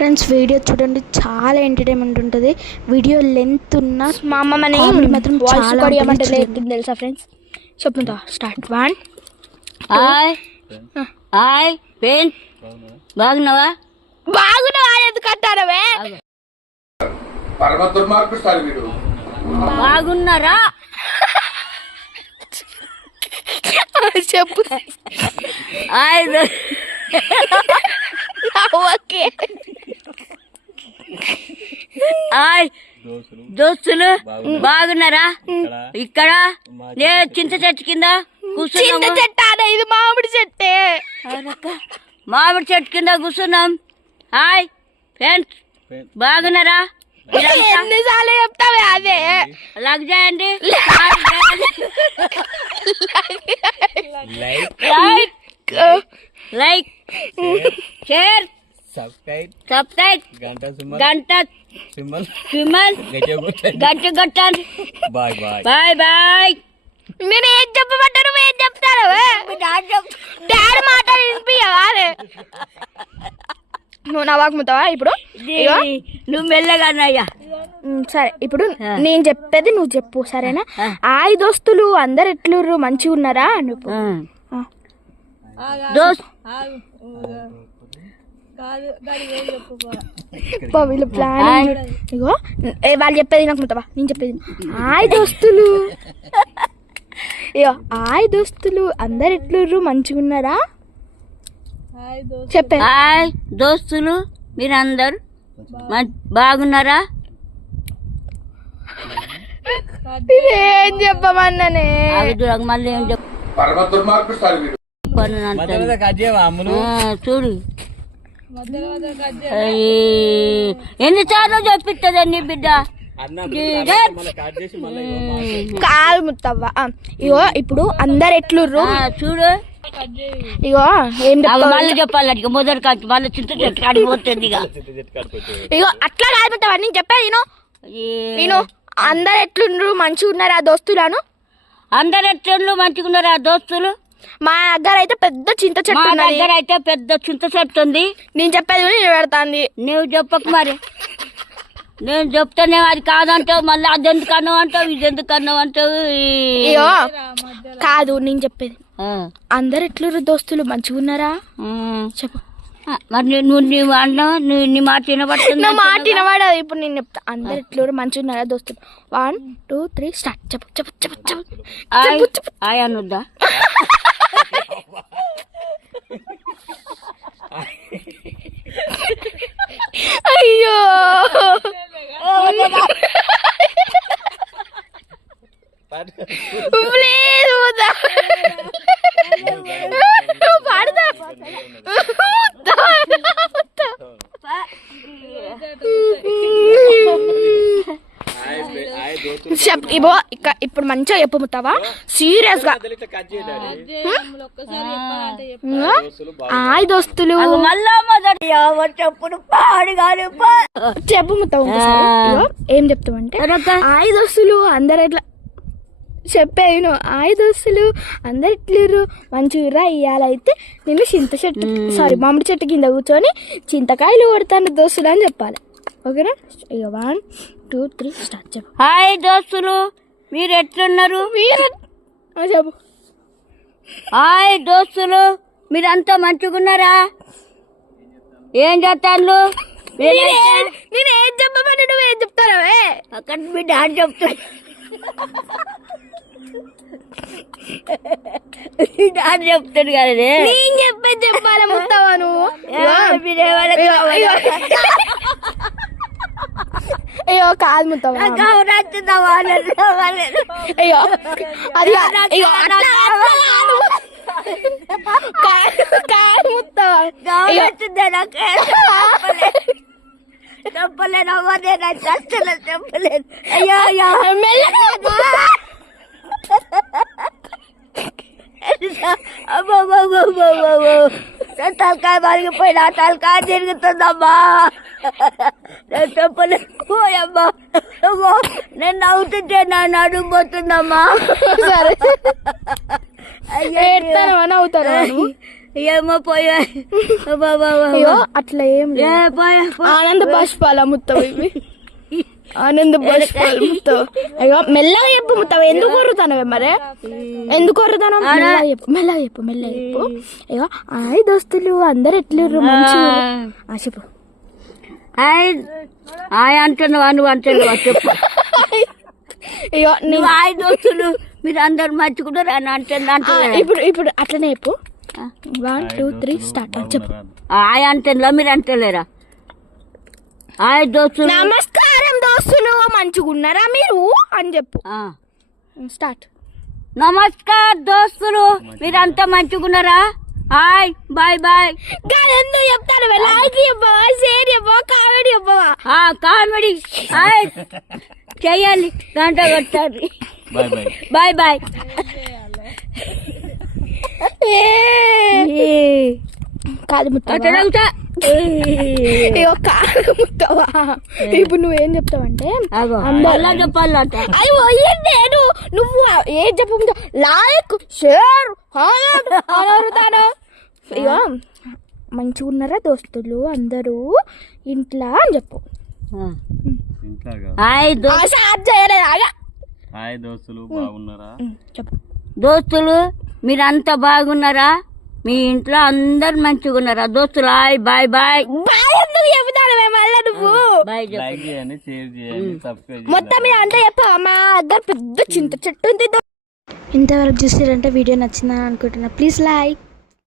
Friends video చూడండి, చాలా entertainment ఉంటుంది. వీడియో లెంత్ ఉన్న మా అమ్మని మాత్రం చాలా తెలుసా ఫ్రెండ్స్? చెప్పుతా స్టార్ట్ 1. హాయ్ హాయ్ ఫ్రెండ్స్, బాగున్నావా? బాగున్నావా? ఎందుకు అంటారవే? పరమ దుర్మార్గుడు వీడు. బాగున్నారా? చెప్పు. Hi okay. హాయ్ దోస్తులు, బాగున్నారా? ఇక్కడ నేను చింత చెట్టు కింద చింత చెట్టు అనే, ఇది మామిడి చెట్టే. మామిడి చెట్టు కింద కూర్చున్నాం. హాయ్ ఫ్రెండ్స్, బాగున్నారా? ఎన్నిసార్లు చెప్తావే? అదే లైక్ చేయండి, లైక్ షేర్ సబ్స్క్రైబ్ గంట సింబల్ గంట కొట్టండి. Bye bye. మీరు ఏం చెప్పమంటారు? ఏం చెప్తారు? డాడీ మాట వినిపించవా? నువ్వు నవ్వకముతావా ఇప్పుడు? నువ్వు మెల్లగానయ్యా. సరే, ఇప్పుడు నేను చెప్పేది నువ్వు చెప్పు, సరేనా? ఆయి దోస్తులు అందరు ఎట్లుర్రు? మంచిగా ఉన్నారా? నువ్వు వీళ్ళు ప్లాన్. ఇగో వాళ్ళు చెప్పేది నాకు ముతవా, నేను చెప్పేది. ఆయి దోస్తులు, ఇగో ఆయి దోస్తులు అందరు ఎట్లుర్రు? మంచిగా ఉన్నారా? చెప్పే. హాయ్ దోస్తులు, మీరందరు బాగున్నారా? ఏం చెప్పమన్నానే? మళ్ళీ ఏం పరమ దుర్మార్గుడు వీడు. చూడు, ఎన్నిసార్లు చెప్పిస్తుంది నీ బిడ్డ? కాలు ముత్తవ్వ. ఇగో ఇప్పుడు అందరు ఎట్లుర్రు చూడు. ఇగో ఏం మళ్ళీ చెప్పాలి, మొదటి కాదు మళ్ళీ చింత చెట్టు కాడికి పోతుంది. ఇగో అట్లా కాదు ముత్తవ్వ, నేను చెప్పేది నేను. అందరు ఎట్లుండ్రు? మంచిగా ఉన్నారా దోస్తులను? అందరు ఎట్లుండ్రు? మంచిగా ఉన్నారా దోస్తులు? మా దగ్గర అయితే పెద్ద చింత చెట్టు ఉన్నది. దగ్గర అయితే పెద్ద చింత చెట్టు ఉంది. నేను చెప్పేది నేను పెడతాంది. నువ్వు చెప్పకు మరి. నేను చెప్తానే అది కాదంటావు, మళ్ళీ అది ఎందుకు అన్నావు అంటావు, ఇది ఎందుకు అన్నావు అంటావు. అయ్యో కాదు, నేను చెప్పేది అందరు ఎట్లుర్రు దోస్తులు? మంచిగా ఉన్నారా? చెప్పు మరి. నువ్వు అన్నావు, నీ మాట వినబడుతుంది. నా మాట వినబడదు. ఇప్పుడు నేను చెప్తా. అందరు ఎట్లుర్రు? మంచిగా ఉన్నారా దోస్తులు? 1 2 3 స్టార్ట్. చెప్పు చెప్పు చెప్పు చెప్పు. ఆయ్ అనుద్దా? అయ్యో ఇప్పుడు మంచిగా చెప్పముతావా? సీరియస్ గా. ఆయి దోస్తులు చెప్పముతావు. ఏం చెప్తావంటే, ఆయి దోస్తులు అందరు ఎట్లా చెప్పేను. ఆయి దోస్తులు అందరు ఎట్లేరు? మంచిగా ఇయ్యాలైతే నేను చింత చెట్టు మామిడి చెట్టు కింద కూర్చొని చింతకాయలు కొడతాను దోస్తులు అని చెప్పాలి. ఓకేనా? ఇక 1 2 3 స్టార్ట్. చెప్పు. హాయ్ దోస్తులు, మీరు ఎట్లున్నారు? చెప్పు. హాయ్ దోస్తులు, మీరంతా మంచిగున్నారా? ఏం చేస్తాను? నేను ఏం చెప్పమని నువ్వేం చెప్తానవే? అక్కడ మీ డాడీ చెప్తాడు. డాడీ చెప్తాడు కదా. నేను చెప్పేది చెప్పాలి ముత్తావా నువ్వు? అయ్యో కాదు ముత్తావా. అయ్యో అది కాదు ముత్తావా. చెప్పలేను చెప్పలేదు. అయ్యో అయ్యో తలకాయ మరిగిపోయినా తలకాయ తిరుగుతుందమ్మా. నేను చెప్పలేకపోయమ్మా. నేను నవ్వుతుంటే నా నడుము పోతుందమ్మా. అవుతారా? ఏమో పోయా అయ్యో అట్లా ఏం లేదు. ఆనంద బాష్పాల ముత్తవు ఇవి ఆనంద బాష్పాలు ముత్తవు. అయ్యో మెల్లగా చెప్పు ముత్తవు, ఎందుకు కొరుతానవే మరే, ఎందుకు కొరుతాను? మెల్లగా చెప్పు. అయ్యో హాయ్ దోస్తులు అందరు ఎట్లేరు మంచిగా చెప్పు. హాయ్ అంటున్నావా నువ్వు అంటున్నావా చెప్పు. అయ్యో నువ్వు హాయ్ దోస్తులు మీరు అందరు మంచుకుంటారు అని అంటున్నా. ఇప్పుడు అట్లనే చెప్పు. 1 2 3 స్టార్ట్ చెప్పు. హాయ్ అంటున్నా మీరు అంటలేరా? హాయ్ దోస్తులు నమస్కారం దోస్తులు మంచిగున్నారా మీరు అని చెప్పు. స్టార్ట్. నమస్కార్ దోస్తులు మీరంతా మంచిగున్నారా? Hi bye bye. ఎందుకు చెప్తాను? లైక్ చెప్పవా, షేర్ చెప్పవా, కామెడీ చెప్పవా? కామెడీ హాయ్ చెయ్యాలి, గంట కొట్టాలి. Bye bye. కాదు ముత్తవా, కాదు ముత్తవా. ఇప్పుడు నువ్వేం చెప్తావంటే అందరూ చెప్పాలంట. అది పోయింది. నువ్వు ఏం చెప్పు, లైక్ షేర్ అడుగుతాను. ఇగో మంచిగా ఉన్నారా దోస్తులు అందరూ ఇంట్లో అని చెప్పు. హాయ్ హాయ్ దోస్తులు బాగున్నారా? చెప్పు. దోస్తులు మీరంతా బాగున్నారా? మీ ఇంట్లో అందరు మంచిగా ఉన్నారా? దోస్తులు హాయ్ బాయ్ బాయ్. ఎందుకు చెబుతాను మళ్ళీ నువ్వు? లైక్ చేయండి, షేర్ చేయండి, సబ్స్క్రైబ్ మొత్తం మీద అంటే చెప్పవా? మా దగ్గర పెద్ద చింత చెట్టు ఉంది. ఇంతవరకు చూసారంటే వీడియో నచ్చిందని అనుకుంటున్నా. Please like.